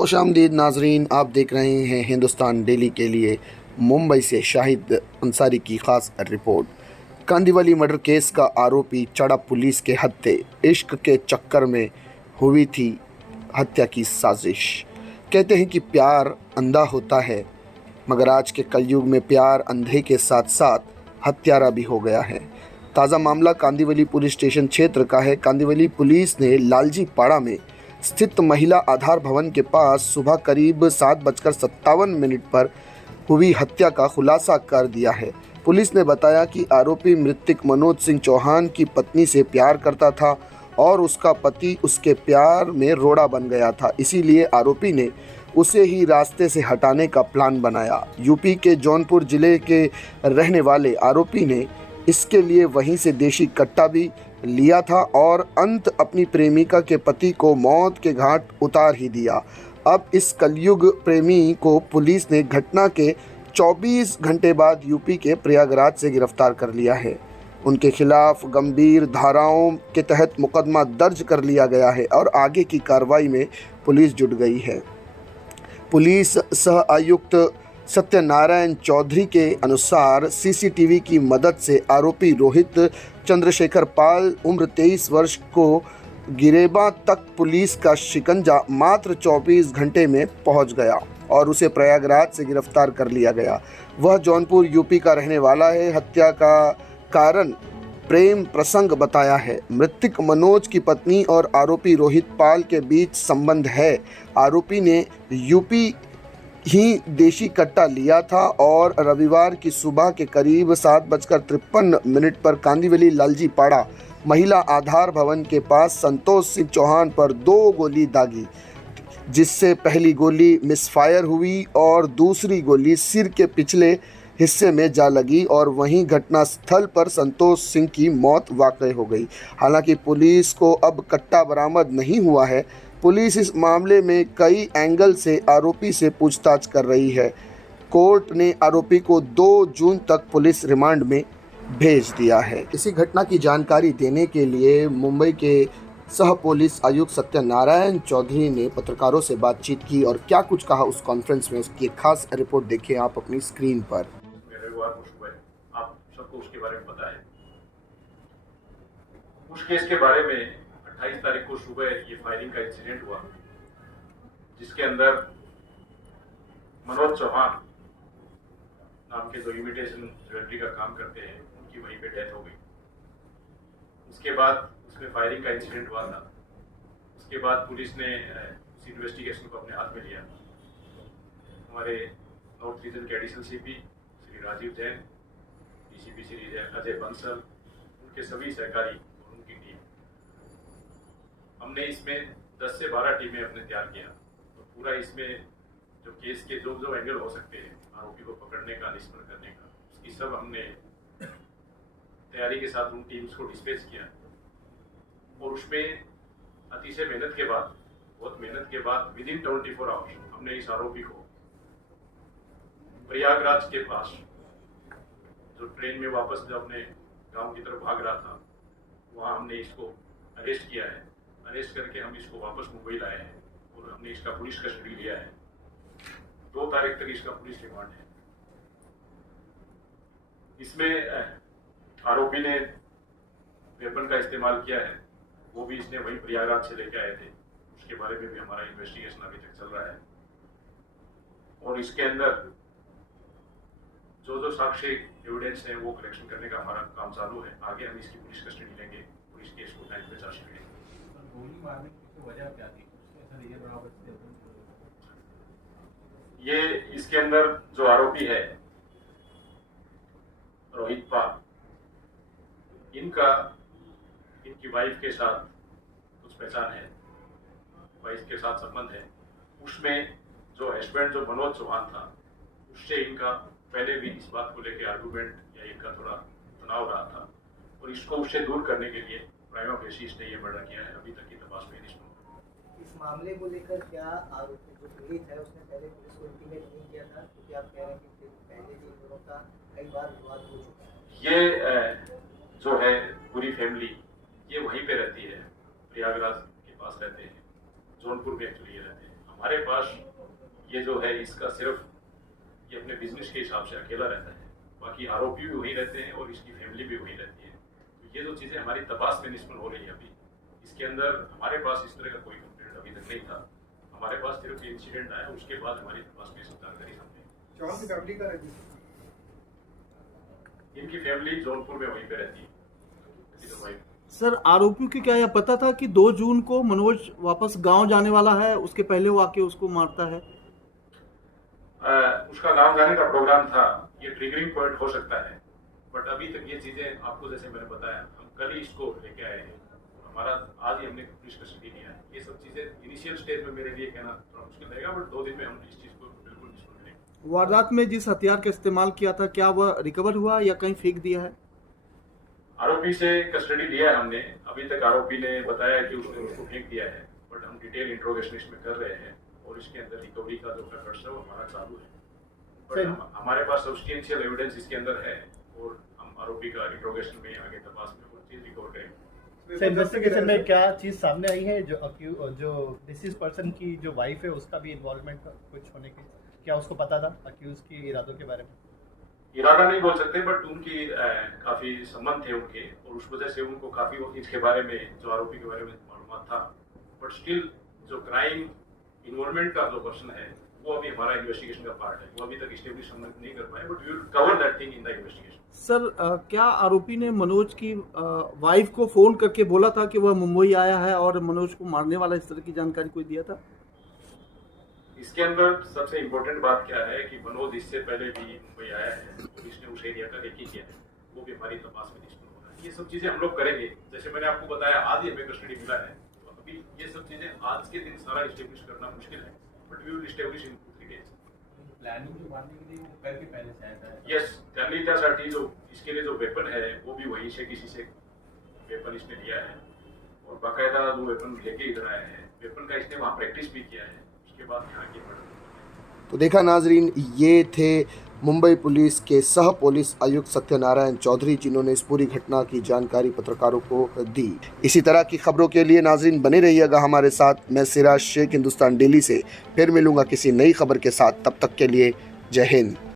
खुशामदीद नाजरीन, आप देख रहे हैं हिंदुस्तान डेली के लिए मुंबई से शाहिद अंसारी की ख़ास रिपोर्ट। कांदीवली मर्डर केस का आरोपी चढ़ा पुलिस के हत्थे। इश्क के चक्कर में हुई थी हत्या की साजिश। कहते हैं कि प्यार अंधा होता है, मगर आज के कलयुग में प्यार अंधे के साथ साथ हत्यारा भी हो गया है। ताज़ा मामला कांदीवली पुलिस स्टेशन क्षेत्र का है। कांदीवली पुलिस ने लालजी पाड़ा में स्थित महिला आधार भवन के पास सुबह करीब 7:57 पर हुई हत्या का खुलासा कर दिया है। पुलिस ने बताया कि आरोपी मृतक मनोज सिंह चौहान की पत्नी से प्यार करता था और उसका पति उसके प्यार में रोड़ा बन गया था। इसीलिए आरोपी ने उसे ही रास्ते से हटाने का प्लान बनाया। यूपी के जौनपुर जिले के रहने वाले आरोपी ने इसके लिए वहीं से देशी कट्टा भी लिया था और अंत अपनी प्रेमिका के पति को मौत के घाट उतार ही दिया। अब इस कलयुग प्रेमी को पुलिस ने घटना के 24 घंटे बाद यूपी के प्रयागराज से गिरफ्तार कर लिया है। उनके खिलाफ गंभीर धाराओं के तहत मुकदमा दर्ज कर लिया गया है और आगे की कार्रवाई में पुलिस जुट गई है। पुलिस सह आयुक्त सत्यनारायण चौधरी के अनुसार सीसीटीवी की मदद से आरोपी रोहित चंद्रशेखर पाल उम्र 23 वर्ष को गिरेबा तक पुलिस का शिकंजा मात्र 24 घंटे में पहुंच गया और उसे प्रयागराज से गिरफ्तार कर लिया गया। वह जौनपुर यूपी का रहने वाला है। हत्या का कारण प्रेम प्रसंग बताया है। मृतक मनोज की पत्नी और आरोपी रोहित पाल के बीच संबंध है। आरोपी ने यूपी ही देशी कट्टा लिया था और रविवार की सुबह के करीब 7:53 पर कांदीवली लालजी पाड़ा महिला आधार भवन के पास संतोष सिंह चौहान पर 2 गोली दागी, जिससे पहली गोली मिसफायर हुई और दूसरी गोली सिर के पिछले हिस्से में जा लगी और वहीं घटनास्थल पर संतोष सिंह की मौत वाक़ई हो गई। हालांकि पुलिस को अब कट्टा बरामद नहीं हुआ है। पुलिस इस मामले में कई एंगल से आरोपी से पूछताछ कर रही है। कोर्ट ने आरोपी को 2 जून तक पुलिस रिमांड में भेज दिया है। इसी घटना की जानकारी देने के लिए मुंबई के सह पुलिस आयुक्त सत्यनारायण चौधरी ने पत्रकारों से बातचीत की और क्या कुछ कहा उस कॉन्फ्रेंस में, उसकी एक खास रिपोर्ट देखिए आप अपनी स्क्रीन पर। आप सबको उसके बारे में पता है। उस केस के बारे में 28 तारीख को सुबह ये फायरिंग का इंसिडेंट हुआ, जिसके अंदर मनोज चौहान नाम के जो इमिटेशन ज्वेलरी का काम करते हैं उनकी वहीं पे डेथ हो गई। उसके बाद उसमें फायरिंग का इंसिडेंट हुआ था। उसके बाद पुलिस ने उस इन्वेस्टिगेशन को अपने हाथ में लिया। हमारे नॉर्थ रीजन के additional CP Shri Rajeev Jain, DCP Shri Ajay Bansal, उनके सभी सहकारी और उनकी टीम, हमने इसमें 10 से 12 टीमें अपने तैयार किया। तो पूरा इसमें जो केस के जो जो एंगल हो सकते हैं आरोपी को पकड़ने का, निष्पन्न करने का, उसकी सब हमने तैयारी के साथ उन टीम्स को डिस्पैच किया। और उसमें अतिशय मेहनत के बाद, बहुत मेहनत के बाद विदिन 24 आवर्स हमने इस आरोपी को प्रयागराज के पास, जो ट्रेन में वापस जब अपने गांव की तरफ भाग रहा था, वहां हमने इसको अरेस्ट किया है। अरेस्ट करके हम इसको वापस मुंबई लाए हैं और हमने इसका पुलिस कस्टडी लिया है। 2 तारीख तक इसका पुलिस रिमांड है। इसमें आरोपी ने वेपन का इस्तेमाल किया है, वो भी इसने वही प्रयागराज से लेके आए थे। उसके बारे में भी हमारा इन्वेस्टिगेशन अभी तक चल रहा है और इसके अंदर जो जो साक्ष्य एविडेंस है वो कलेक्शन करने का हमारा काम चालू है। आगे हम इसकी पुलिस कस्टडी लेंगे, पुलिस केस को टाइम पे चार्ज करेंगे। गोली मारने की वजह क्या थी? ये इसके अंदर जो आरोपी है रोहित पाल, इनकी वाइफ के साथ कुछ पहचान है, वाइफ के साथ संबंध है। उसमें जो हस्बैंड जो मनोज चौहान था, उससे इनका पहले भी इस बात को लेकर आर्गुमेंट या इनका थोड़ा तनाव रहा था और इसको उससे दूर करने के लिए प्राइमा फेसी इसने ये मर्डर किया है। अभी तक की तपास में इस मामले को लेकर क्या आरोपी जो पीड़ित है उसने पहले पुलिस को इंटीमेट नहीं किया था, क्योंकि आप कह रहे हैं कि पहले भी इन दोनों का कई बार विवाद हो चुका है। ये जो है पूरी फैमिली ये वहीं पे रहती है, प्रयागराज के पास रहते हैं, जौनपुर में एक्चुअली ये रहते हैं। हमारे पास ये जो है इसका सिर्फ ये अपने बिजनेस के हिसाब से अकेला रहता है, बाकी आरोपी भी वही रहते हैं और इसकी फैमिली भी वही रहती है। तो ये जो चीज़ें हमारी तपास में निष्पन्न हो रही है अभी, इसके अंदर हमारे पास इस तरह का कोई कंप्लेंट अभी तक नहीं था। हमारे पास सिर्फ ये इंसिडेंट आया, उसके बाद हमारी तपास में सब जानकारी सामने आई। चौहान की फैमिली का रहती है। इनकी फैमिली जौनपुर में वहीं पे रहती है। सर, आरोपियों की क्या यह पता था कि 2 जून को मनोज वापस गांव जाने वाला है, उसके पहले वो आके उसको मारता है? उसका गांव जाने का प्रोग्राम था, ये ट्रिगरिंग पॉइंट हो सकता है, बट अभी तक ये चीजें आपको जैसे मैंने बताया, हम कल ही इसको लेके आए हैं। हमारा आज ही हमने पुलिस कस्टडी लिया है। ये सब चीजें इनिशियल स्टेज में मेरे लिए कहना थोड़ा मुश्किल रहेगा, बट 2 दिन में हम इस चीज को बिल्कुल निष्पन्न करेंगे। वारदात में जिस हथियार का इस्तेमाल किया था, क्या वह रिकवर हुआ या कहीं फेंक दिया है? आरोपी से कस्टडी लिया है हमने। अभी तक आरोपी ने बताया कि उसने उसको फेंक दिया है, बट हम डिटेल इंट्रोगेशन इसमें कर रहे हैं और इसके अंदर रिकवरी का जो प्रकरण है वो हमारा चालू है। बट हमारे पास सब्सटेंशियल एविडेंस इसके अंदर है और हम आरोपी का इंट्रोगेशन में आगे तपास में वो चीज रिकवर करेंगे। इन्वेस्टिगेशन में क्या चीज सामने आई है? जो डिसीज पर्सन की जो वाइफ है उसका भी इन्वॉल्वमेंट कुछ होने की, क्या उसको पता था अक्यूज के इरादों के बारे में? इरादा नहीं बोल सकते, बट उनकी काफी संबंध थे उनके और उस वजह से उनको काफी इसके बारे में, जो आरोपी के बारे में मालूमात था। बट स्टिल जो क्राइम इन्वॉल्वमेंट का जो क्वेश्चन है वो अभी हमारा इन्वेस्टिगेशन का पार्ट है, वो अभी तक स्टेब्लिश हम नहीं कर पाए, but we will cover that thing in the investigation. Sir, क्या आरोपी ने मनोज की वाइफ को फोन करके बोला था कि वह मुंबई आया है और मनोज को मारने वाला, इस तरह की जानकारी कोई दिया था? इसके अंदर सबसे इम्पोर्टेंट बात क्या है कि मनोज इससे पहले भी मुंबई आया है, पुलिस ने उस एरिया का रेकी किया है, वो भी हमारी तपास में निष्पन्न हो रहा है। ये सब चीजें हम लोग करेंगे, जैसे मैंने आपको बताया आज ही हमें कस्टडी मिला है, तो अभी ये सब चीजें आज के दिन सारा स्टेब्लिश करना मुश्किल है, but we will establish in 2-3 days. Planning जो मारने के लिए वो करके पहले से आया था। यस, करने त्यासाठी जो इसके लिए जो वेपन है वो भी वहीं से किसी से वेपन इसने लिया है और बाकायदा वो वेपन लेके इधर आया है। वेपन का इसने वहाँ प्रैक्टिस भी किया है, उसके बाद यहाँ की मर्डर। तो देखा नाजरीन, ये थे मुंबई पुलिस के सह पुलिस आयुक्त सत्यनारायण चौधरी, जिन्होंने इस पूरी घटना की जानकारी पत्रकारों को दी। इसी तरह की खबरों के लिए नाजरीन बने रहिएगा हमारे साथ। मैं सिराज शेख, हिंदुस्तान डेली से फिर मिलूंगा किसी नई खबर के साथ। तब तक के लिए जय हिंद।